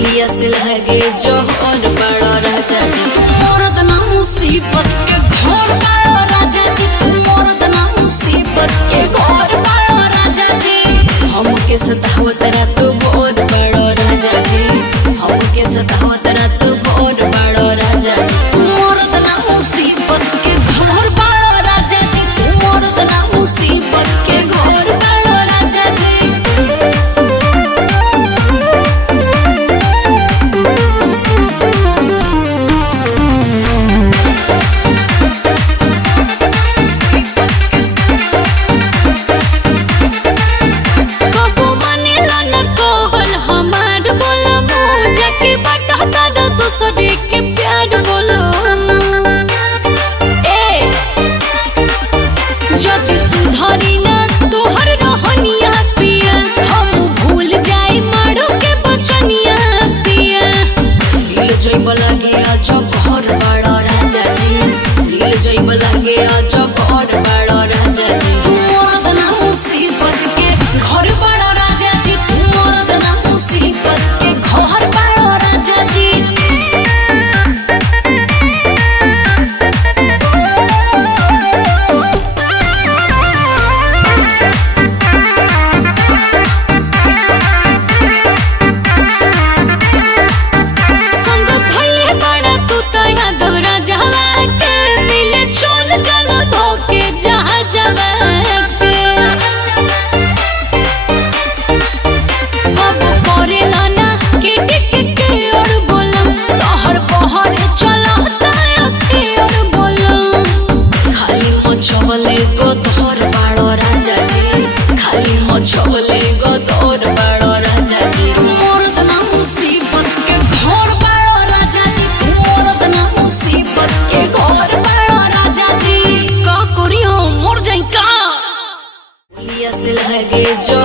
बोलिया से लगे जोहर बड़ा राजा जी मरद ना मुसीबत के घर बड़ा राजा जी मरद ना मुसीबत के घर बड़ा राजा जी हमके सतावत रात भोर बड़ा राजा जी हमके सतावत रात भोर बड़ा राजा जी मरद ना मुसीबत के घर बड़ा राजा जी मरद ना मुसीबत के घर बड़ा राजा जी। के प्यार बोलो ए जति सुधरी ना तोहर रहनिया पिया हम भूल जाई मारो के बचनिया पिया दिल जइब लागे आज घर बड़ा राजा जी दिल जइब लागे आज घर बड़ा राजा जी मरद ना मुसीबत के घर बड़ा राजा जी मरद ना मुसीबत के घर बड़ा राजा जी। छोले गोदोर बड़ो राजा जी मरद ना मुसीबत के घर बड़ो राजा जी मरद ना मुसीबत के घर बड़ो राजा जी का करियो मर जाई का बोलिया से लगे जो